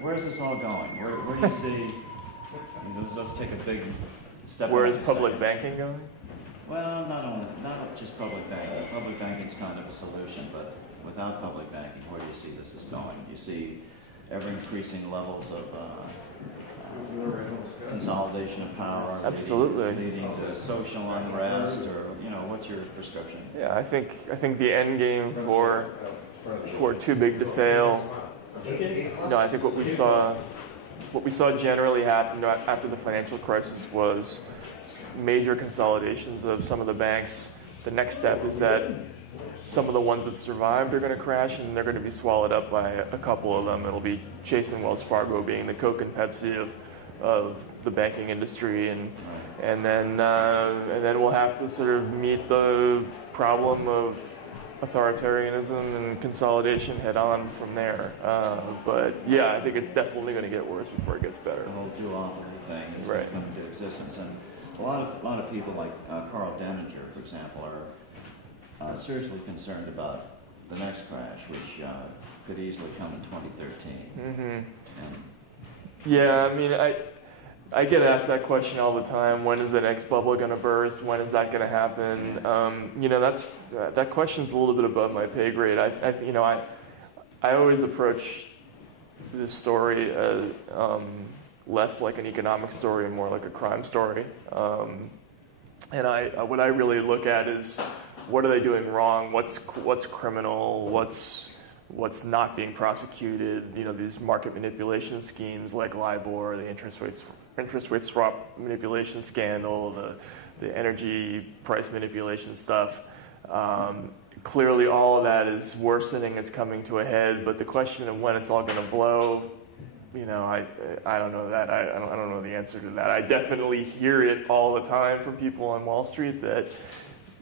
Where's this all going? Where do you see? Let's take a big step. Where is public banking going? Well, not just public banking. Public banking is kind of a solution, but without public banking, where do you see this is going? You see ever increasing levels of consolidation of power, absolutely, leading to social unrest, or what's your prescription? Yeah, I think the end game for too big to fail. I think what we saw generally happen after the financial crisis was major consolidations of some of the banks. The next step is that some of the ones that survived are going to crash, and they're going to be swallowed up by a couple of them. It'll be Chase and Wells Fargo being the Coke and Pepsi of the banking industry, and then we'll have to sort of meet the problem of authoritarianism and consolidation head on from there. But yeah, I think it's definitely going to get worse before it gets better. The whole duopoly thing is right. coming into existence, and a lot of people like Carl Denninger, for example, are seriously concerned about the next crash, which could easily come in 2013. Mm-hmm. And yeah, I mean, I get asked that question all the time. When is the next bubble going to burst? When is that going to happen? That question's a little bit above my pay grade. I always approach this story as less like an economic story and more like a crime story. And what I really look at is, what are they doing wrong? What's criminal? What's not being prosecuted? These market manipulation schemes like LIBOR, the interest rate swap manipulation scandal, the energy price manipulation stuff. Clearly, all of that is worsening. It's coming to a head. But the question of when it's all going to blow, I don't know that. I don't know the answer to that. I definitely hear it all the time from people on Wall Street that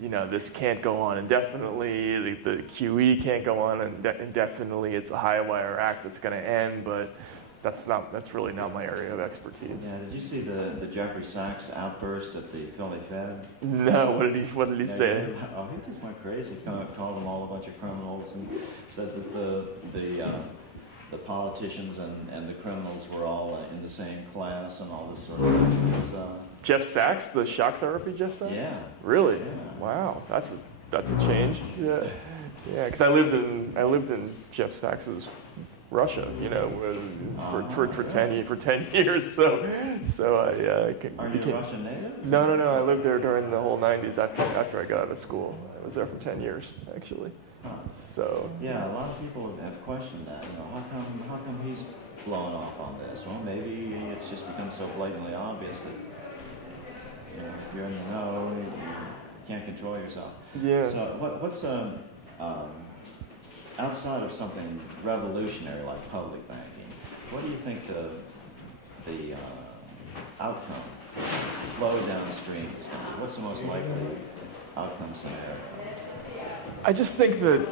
this can't go on indefinitely. The QE can't go on indefinitely. It's a high wire act that's going to end, but that's really not my area of expertise. Yeah, did you see the Jeffrey Sachs outburst at the Philly Fed? No, what did he say? He just went crazy. Called them all a bunch of criminals and said that the politicians and the criminals were all in the same class and all this sort of thing. Jeff Sachs, the shock therapy Jeff Sachs? Yeah. Really? Yeah. Wow, that's a change. Yeah, because I lived in Jeff Sachs's Russia, for 10 years. So Are you Russian native? No. I lived there during the whole '90s. After I got out of school, I was there for 10 years actually. Huh. So yeah, a lot of people have questioned that. How come he's blowing off on this? Well, maybe it's just become so blatantly obvious that if you're in the know, you can't control yourself. Yeah. So what's outside of something revolutionary like public banking, what do you think the outcome, flow downstream is going to be? What's the most likely outcome scenario? I just think that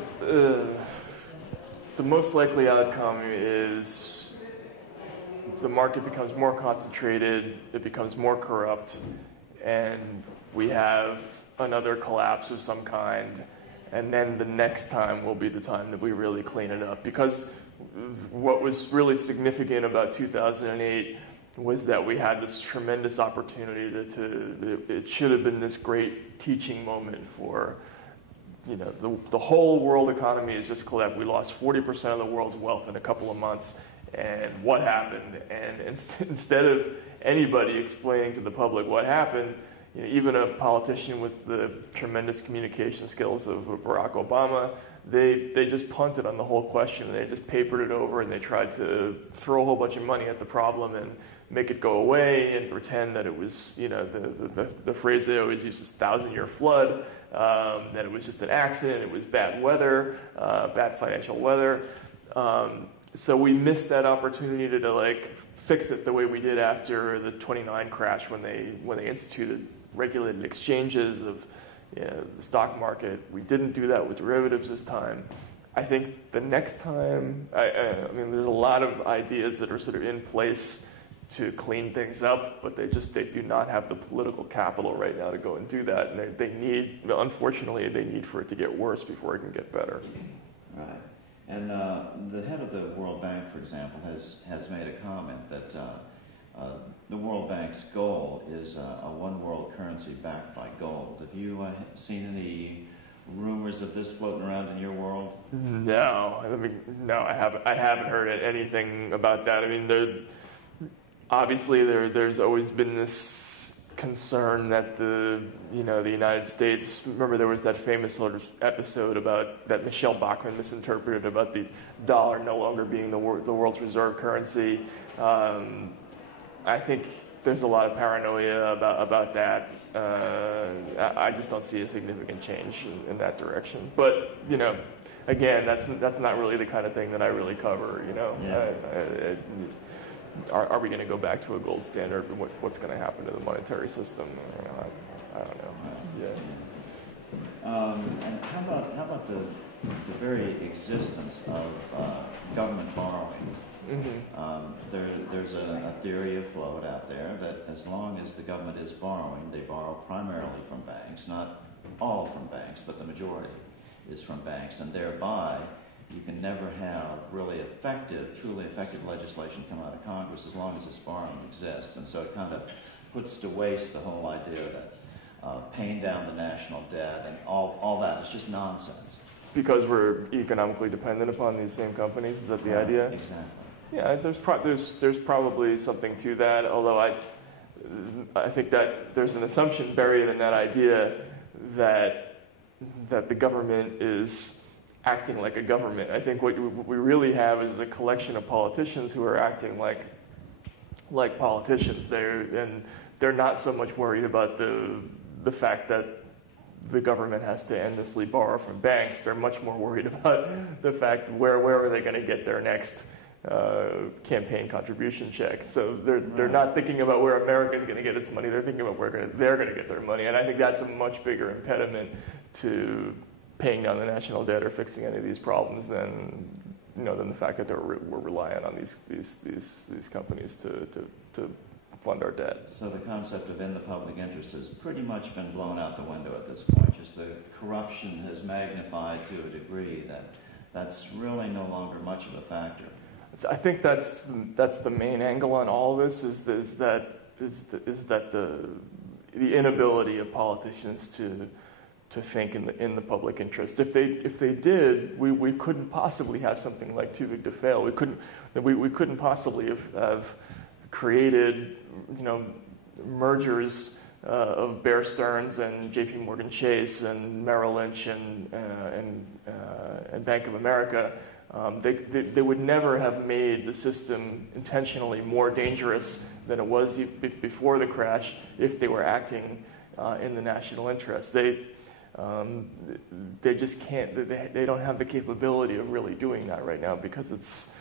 the most likely outcome is the market becomes more concentrated, it becomes more corrupt, and we have another collapse of some kind, and then the next time will be the time that we really clean it up. Because what was really significant about 2008 was that we had this tremendous opportunity it should have been this great teaching moment for the whole world economy has just collapsed. We lost 40% of the world's wealth in a couple of months. And what happened? And instead of anybody explaining to the public what happened, even a politician with the tremendous communication skills of Barack Obama, they just punted on the whole question. And they just papered it over, and they tried to throw a whole bunch of money at the problem and make it go away and pretend that it was, the phrase they always use is 1,000-year flood, that it was just an accident, it was bad weather, bad financial weather. So we missed that opportunity to fix it the way we did after the '29 crash when they instituted regulated exchanges of the stock market. We didn't do that with derivatives this time. I think the next time, I mean, there's a lot of ideas that are sort of in place to clean things up, but they do not have the political capital right now to go and do that. And unfortunately, they need for it to get worse before it can get better. Right. And the head of the World Bank, for example, has made a comment that the World Bank's goal is a one world currency backed by gold. Have you seen any rumors of this floating around in your world? No, no, I haven't heard anything about that. I mean, obviously there's always been this concern that the United States. Remember, there was that famous sort of episode about that Michelle Bachmann misinterpreted about the dollar no longer being the world's reserve currency. I think there's a lot of paranoia about that. I just don't see a significant change in that direction. But again, that's not really the kind of thing that I really cover. Yeah. Are we going to go back to a gold standard? What's going to happen to the monetary system? I don't know. Yeah. And how about the very existence of government borrowing? Mm-hmm. There's a theory afloat out there that as long as the government is borrowing, they borrow primarily from banks, not all from banks, but the majority is from banks, and thereby you can never have really truly effective legislation come out of Congress as long as this borrowing exists. And so it kind of puts to waste the whole idea that paying down the national debt and all that is just nonsense. Because we're economically dependent upon these same companies, is that the idea? Exactly. Yeah, there's probably something to that, although I think that there's an assumption buried in that idea that the government is acting like a government. I think what we really have is a collection of politicians who are acting like politicians. They're not so much worried about the fact that the government has to endlessly borrow from banks. They're much more worried about the fact where are they going to get their next campaign contribution check. So they're not thinking about where America is going to get its money. They're thinking about where they're going to get their money. And I think that's a much bigger impediment to paying down the national debt or fixing any of these problems than the fact that we're relying on these companies to fund our debt. So the concept of in the public interest has pretty much been blown out the window at this point. Just the corruption has magnified to a degree that's really no longer much of a factor. I think that's the main angle on all this is that the inability of politicians to think in the public interest. If they did, we couldn't possibly have something like Too Big to Fail. We couldn't possibly have created mergers of Bear Stearns and J.P. Morgan Chase and Merrill Lynch and Bank of America. They would never have made the system intentionally more dangerous than it was before the crash if they were acting in the national interest. They just can't. They don't have the capability of really doing that right now because it's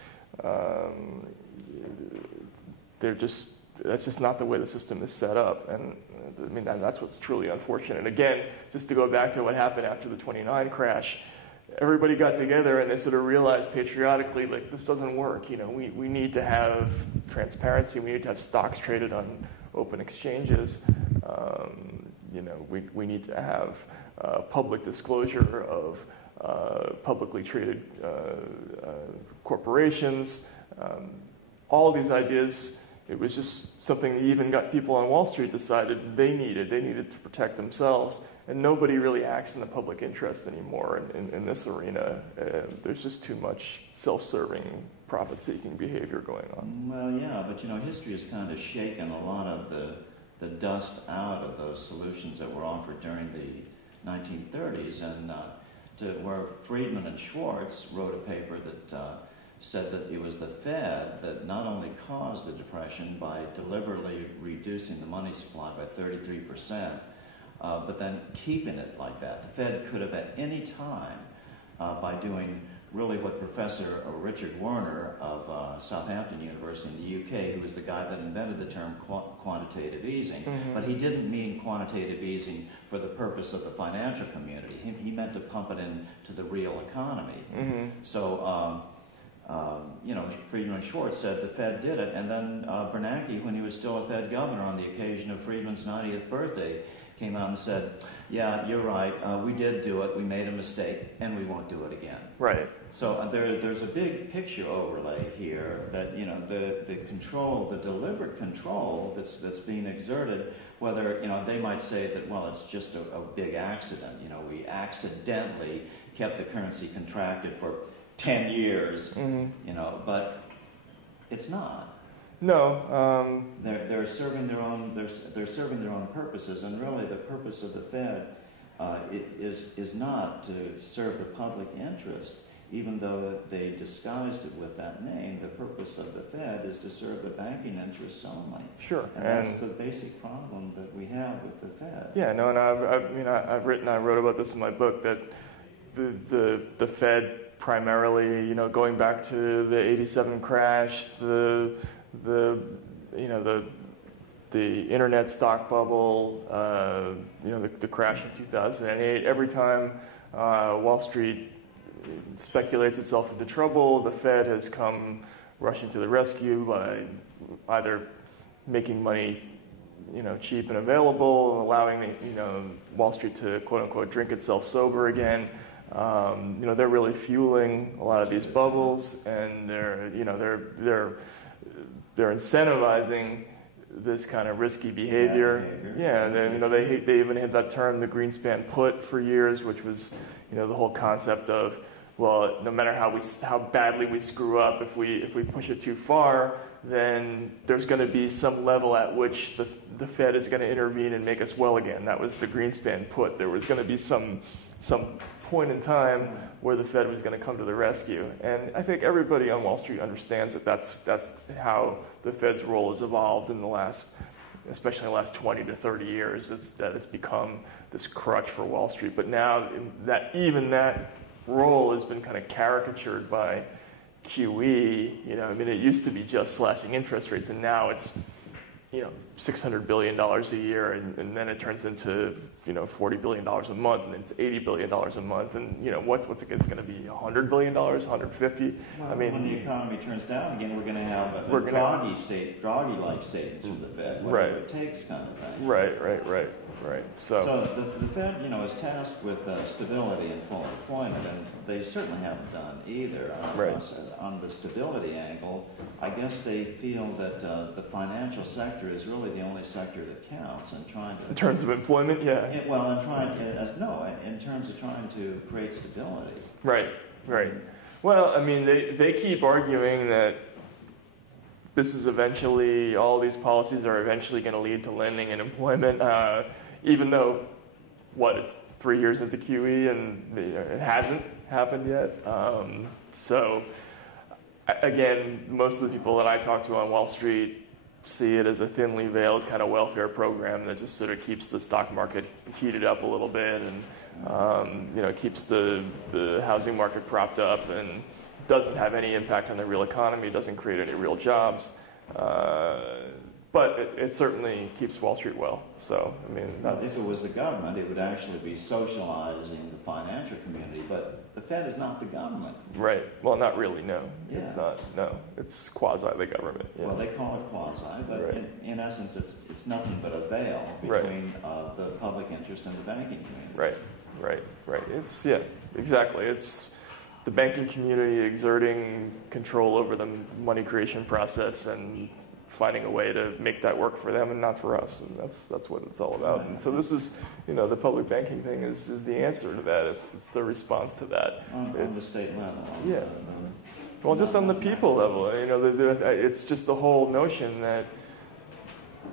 that's just not the way the system is set up. And I mean that's what's truly unfortunate. And again, just to go back to what happened after the '29 crash. Everybody got together and they sort of realized patriotically, like, this doesn't work. We need to have transparency. We need to have stocks traded on open exchanges. We need to have public disclosure of publicly traded corporations. All of these ideas, it was just something that even got people on Wall Street decided they needed. They needed to protect themselves. And nobody really acts in the public interest anymore in this arena. There's just too much self-serving, profit-seeking behavior going on. Well, yeah, but history has kind of shaken a lot of the dust out of those solutions that were offered during the 1930s, and where Friedman and Schwartz wrote a paper that said that it was the Fed that not only caused the Depression by deliberately reducing the money supply by 33%, but then keeping it like that. The Fed could have at any time, by doing really what Professor Richard Werner of Southampton University in the UK, who was the guy that invented the term quantitative easing, but he didn't mean quantitative easing for the purpose of the financial community. He meant to pump it into the real economy. So Friedman and Schwartz said the Fed did it, and then Bernanke, when he was still a Fed governor on the occasion of Friedman's 90th birthday, came out and said, yeah, you're right, we did do it, we made a mistake, and we won't do it again. Right. So there's a big picture overlay here that, the control, the deliberate control that's being exerted, whether, they might say that, well, it's just a big accident. We accidentally kept the currency contracted for 10 years, but it's not. No, they're serving their own. They're serving their own purposes, and really, the purpose of the Fed is not to serve the public interest. Even though they disguised it with that name, the purpose of the Fed is to serve the banking interests only. Sure, and that's the basic problem that we have with the Fed. Yeah, no, and I wrote about this in my book that the Fed primarily, going back to the '87 crash, the internet stock bubble, the crash in 2008. Every time Wall Street speculates itself into trouble, the Fed has come rushing to the rescue by either making money, cheap and available, allowing Wall Street to quote unquote drink itself sober again. They're really fueling a lot of these bubbles, and they're incentivizing this kind of risky behavior. Yeah, and then, they even had that term, the Greenspan put, for years, which was, the whole concept of, well, no matter how badly we screw up, if we push it too far, then there's going to be some level at which the Fed is going to intervene and make us well again. That was the Greenspan put. There was going to be some point in time where the Fed was going to come to the rescue. And I think everybody on Wall Street understands that that's how the Fed's role has evolved in especially in the last 20 to 30 years. It's become this crutch for Wall Street. But now that role has been kind of caricatured by QE. It used to be just slashing interest rates, and now it's $600 billion a year, and then it turns into $40 billion a month, and then it's $80 billion a month, and what's it going to be, $100 billion, 150? Well, when the economy turns down again, we're going to have a Draghi-like statements from the Fed, whatever it takes, kind of thing. Right. So the Fed, is tasked with stability and full employment, and they certainly haven't done either. On the stability angle, I guess they feel that the financial sector is really the only sector that counts, and trying to. In terms of employment, yeah. In terms of trying to create stability. Right. Well, they keep arguing that all these policies are eventually going to lead to lending and employment, even though, it's 3 years into QE and it hasn't happened yet. So, again, most of the people that I talk to on Wall Street see it as a thinly veiled kind of welfare program that just sort of keeps the stock market heated up a little bit and keeps the housing market propped up and doesn't have any impact on the real economy, doesn't create any real jobs. But it certainly keeps Wall Street well. So, if it was the government, it would actually be socializing the financial community, but the Fed is not the government. Right. Well, not really, no. Yeah. It's not, no. It's quasi the government. Yeah. Well, they call it quasi, but right. in essence, it's nothing but a veil between the public interest and the banking community. Right. It's, yeah, exactly. It's the banking community exerting control over the money creation process and finding a way to make that work for them and not for us, and that's what it's all about. And so this is, the public banking thing is the answer to that. It's the response to that. On the state level. Yeah. Well, just on the people level, it's just the whole notion that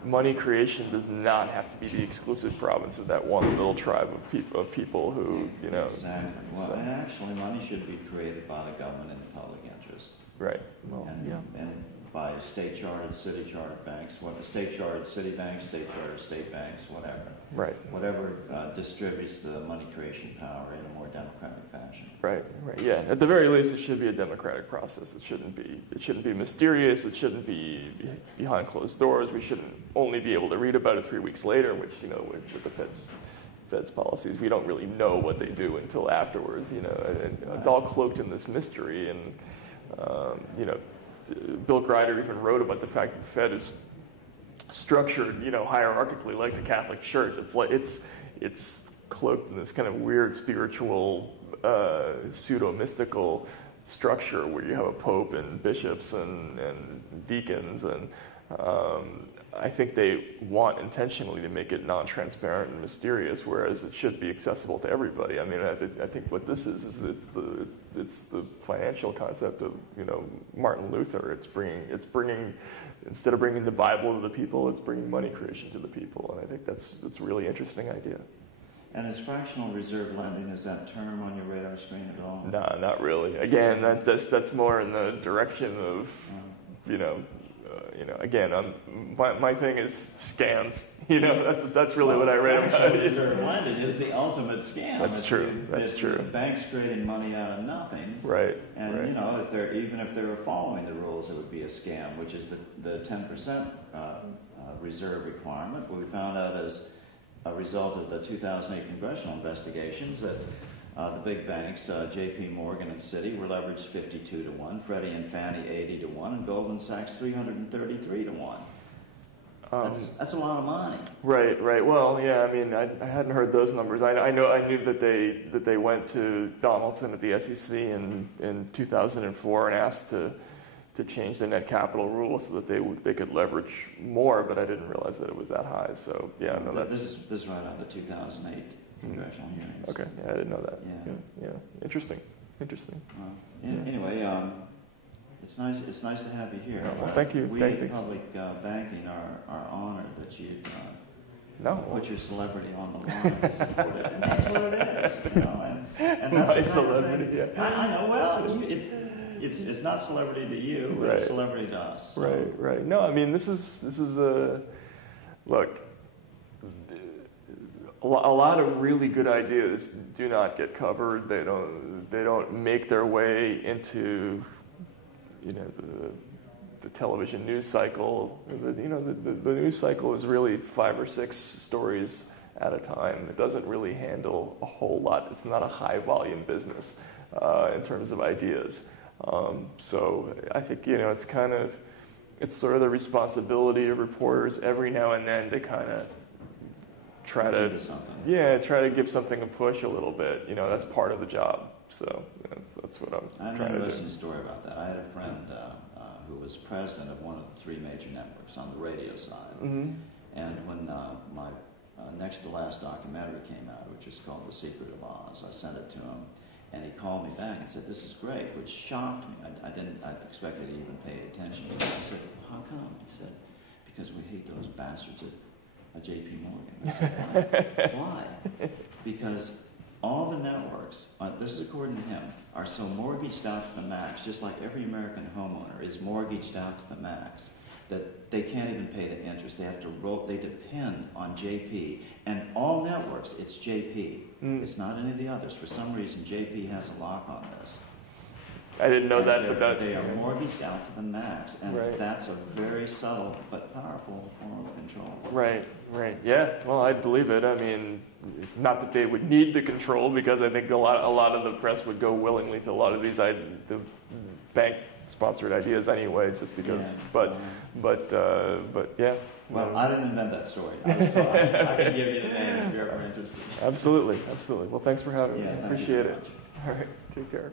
money creation does not have to be the exclusive province of that one little tribe of people who, Exactly. Well, actually, money should be created by the government in the public interest. Right. Well, and by state-chartered, city-chartered banks, state-chartered city banks, state-chartered state banks, whatever. Right. Whatever distributes the money creation power in a more democratic fashion. Right. Yeah. At the very least, it should be a democratic process. It shouldn't be mysterious. It shouldn't be behind closed doors. We shouldn't only be able to read about it 3 weeks later, which with the Fed's policies, we don't really know what they do until afterwards. And it's all cloaked in this mystery and. You know, Bill Grider even wrote about the fact that the Fed is structured, you know, hierarchically like the Catholic Church. It's like it's cloaked in this kind of weird spiritual, pseudo-mystical structure where you have a pope and bishops and deacons, and I think they want intentionally to make it non-transparent and mysterious, whereas it should be accessible to everybody. I mean, I think what this is it's the financial concept of, you know, Martin Luther. It's bringing instead of bringing the Bible to the people, it's bringing money creation to the people, and I think that's a really interesting idea. And is fractional reserve lending, is that term on your radar screen at all? No, not really. Again, that's more in the direction of, you know, again, my thing is scams. You know, that's really what I read about. Fractional reserve lending is the ultimate scam. That's true. That's true. The banks creating money out of nothing. Right. And right. you know, even if they were following the rules, it would be a scam, which is the 10% reserve requirement. What we found out as a result of the 2008 congressional investigations that the big banks, J.P. Morgan and Citi, were leveraged 52-1, Freddie and Fannie 80-1, and Goldman Sachs 333-1. That's a lot of money. Right, right. Well, yeah. I mean, I hadn't heard those numbers. I knew that they went to Donaldson at the SEC in 2004 and asked to change the net capital rule so that they could leverage more, but I didn't realize that it was that high. So yeah, no, this is right out of the 2008 congressional hearings. Okay, yeah, I didn't know that. Yeah. Interesting. Anyway, it's nice to have you here. Well, thank you. We at Public Banking are honored that you put your celebrity on the line to support it, and that's what it is. You know, and that's my celebrity. Yeah. I know. Well, it's not celebrity to you, but it's celebrity to us. So. Right. No, I mean, this is a look. A lot of really good ideas do not get covered. They don't make their way into, you know, the television news cycle. The news cycle is really 5 or 6 stories at a time. It doesn't really handle a whole lot. It's not a high volume business in terms of ideas. So I think, you know, it's sort of the responsibility of reporters every now and then to kind of try to give something a push a little bit. You know, that's part of the job. So that's what I'm trying to do. I have an interesting story about that. I had a friend who was president of one of the 3 major networks on the radio side. Mm-hmm. And when my next to last documentary came out, which is called The Secret of Oz, I sent it to him. And he called me back and said, "This is great," which shocked me. I expected he even paid attention to it. I said, "How come?" He said, "Because we hate those bastards at J.P. Morgan." I said, "Why?" Because all the networks, this is according to him, are so mortgaged out to the max, just like every American homeowner is mortgaged out to the max, that they can't even pay the interest. They have to roll. They depend on JP, and all networks, it's JP. It's not any of the others. For some reason, JP has a lock on this. I didn't know that, but they are mortgaged out to the max, and that's a very subtle but powerful form of control. Right. Yeah. Well, I believe it. I mean, not that they would need the control, because I think a lot of the press would go willingly to a lot of these the bank-sponsored ideas anyway, just because. Yeah. But yeah. Well, I didn't invent that story. I was told. I can give you the name if you're ever interested. Absolutely. Well, thanks for having me. I appreciate it. Much. All right. Take care.